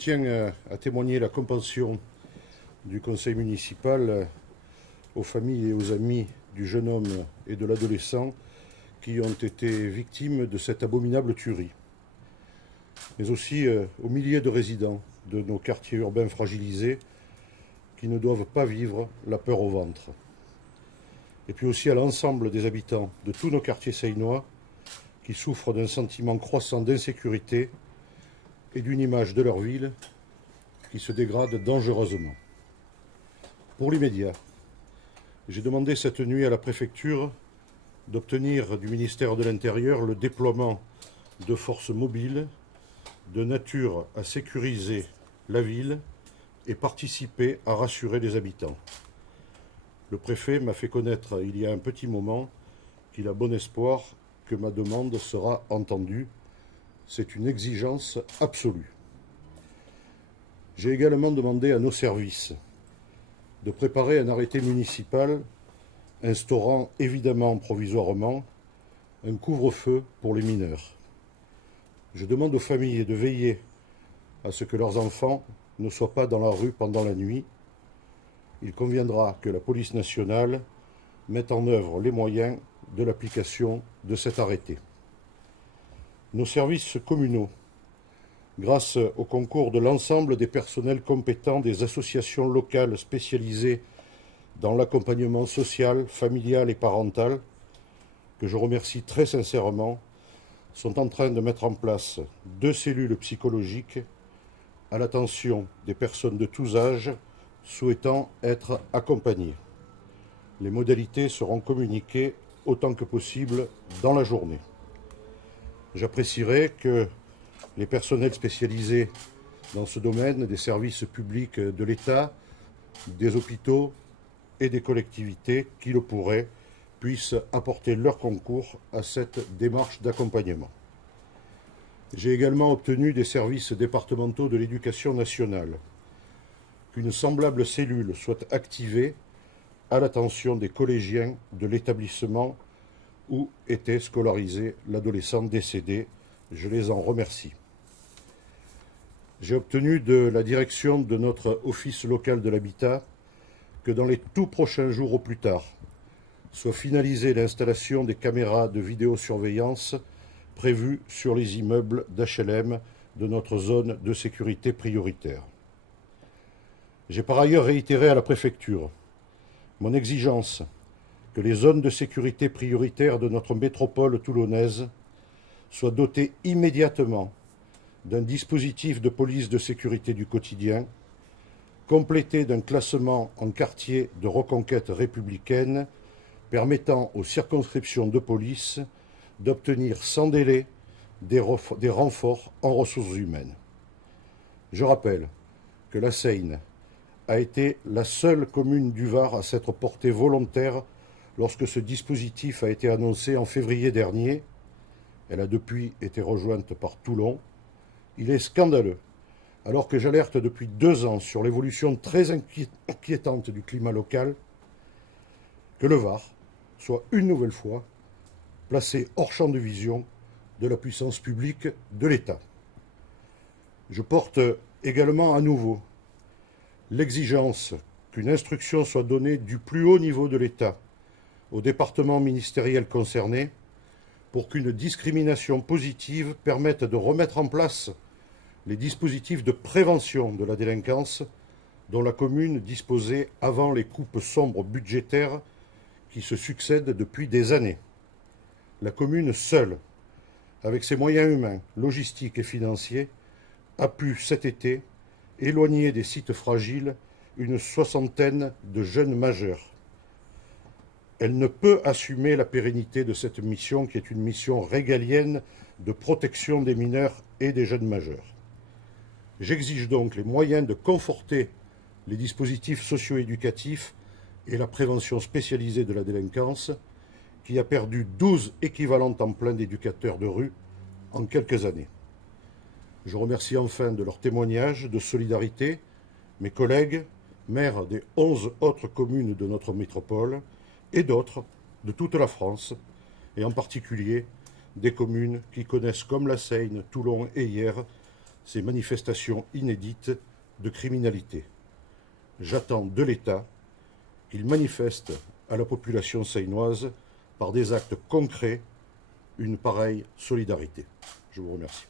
tiens à témoigner la compassion du conseil municipal aux familles et aux amis du jeune homme et de l'adolescent qui ont été victimes de cette abominable tuerie, mais aussi aux milliers de résidents de nos quartiers urbains fragilisés qui ne doivent pas vivre la peur au ventre. Et puis aussi à l'ensemble des habitants de tous nos quartiers seinois qui souffrent d'un sentiment croissant d'insécurité et d'une image de leur ville qui se dégrade dangereusement. Pour l'immédiat, j'ai demandé cette nuit à la préfecture d'obtenir du ministère de l'Intérieur le déploiement de forces mobiles de nature à sécuriser la ville et participer à rassurer les habitants. Le préfet m'a fait connaître il y a un petit moment qu'il a bon espoir que ma demande sera entendue. C'est une exigence absolue. J'ai également demandé à nos services de préparer un arrêté municipal instaurant évidemment provisoirement un couvre-feu pour les mineurs. Je demande aux familles de veiller à ce que leurs enfants ne soient pas dans la rue pendant la nuit. Il conviendra que la police nationale mette en œuvre les moyens de l'application de cet arrêté. Nos services communaux, grâce au concours de l'ensemble des personnels compétents des associations locales spécialisées dans l'accompagnement social, familial et parental, que je remercie très sincèrement, sont en train de mettre en place 2 cellules psychologiques à l'attention des personnes de tous âges souhaitant être accompagnées. Les modalités seront communiquées autant que possible dans la journée. J'apprécierais que les personnels spécialisés dans ce domaine, des services publics de l'État, des hôpitaux et des collectivités qui le pourraient, puissent apporter leur concours à cette démarche d'accompagnement. J'ai également obtenu des services départementaux de l'éducation nationale qu'une semblable cellule soit activée à l'attention des collégiens de l'établissement où était scolarisé l'adolescent décédé. Je les en remercie. J'ai obtenu de la direction de notre office local de l'habitat que dans les tout prochains jours au plus tard, soit finalisée l'installation des caméras de vidéosurveillance prévues sur les immeubles d'HLM de notre zone de sécurité prioritaire. J'ai par ailleurs réitéré à la préfecture mon exigence que les zones de sécurité prioritaire de notre métropole toulonnaise soient dotées immédiatement d'un dispositif de police de sécurité du quotidien, complété d'un classement en quartier de reconquête républicaine permettant aux circonscriptions de police d'obtenir sans délai des renforts en ressources humaines. Je rappelle que la Seine a été la seule commune du Var à s'être portée volontaire lorsque ce dispositif a été annoncé en février dernier. Elle a depuis été rejointe par Toulon. Il est scandaleux, alors que j'alerte depuis 2 ans sur l'évolution très inquiétante du climat local, que le Var soit une nouvelle fois placé hors champ de vision de la puissance publique de l'État. Je porte également à nouveau l'exigence qu'une instruction soit donnée du plus haut niveau de l'État aux départements ministériels concernés pour qu'une discrimination positive permette de remettre en place les dispositifs de prévention de la délinquance dont la commune disposait avant les coupes sombres budgétaires qui se succèdent depuis des années. La commune seule, avec ses moyens humains, logistiques et financiers, a pu cet été éloigner des sites fragiles une 60aine de jeunes majeurs. Elle ne peut assumer la pérennité de cette mission qui est une mission régalienne de protection des mineurs et des jeunes majeurs. J'exige donc les moyens de conforter les dispositifs socio-éducatifs et la prévention spécialisée de la délinquance, qui a perdu 12 équivalents temps plein d'éducateurs de rue en quelques années. Je remercie enfin de leur témoignage de solidarité mes collègues, maires des 11 autres communes de notre métropole et d'autres de toute la France, et en particulier des communes qui connaissent comme la Seine, Toulon et Hyères ces manifestations inédites de criminalité. J'attends de l'État qu'il manifeste à la population saïnoise par des actes concrets une pareille solidarité. Je vous remercie.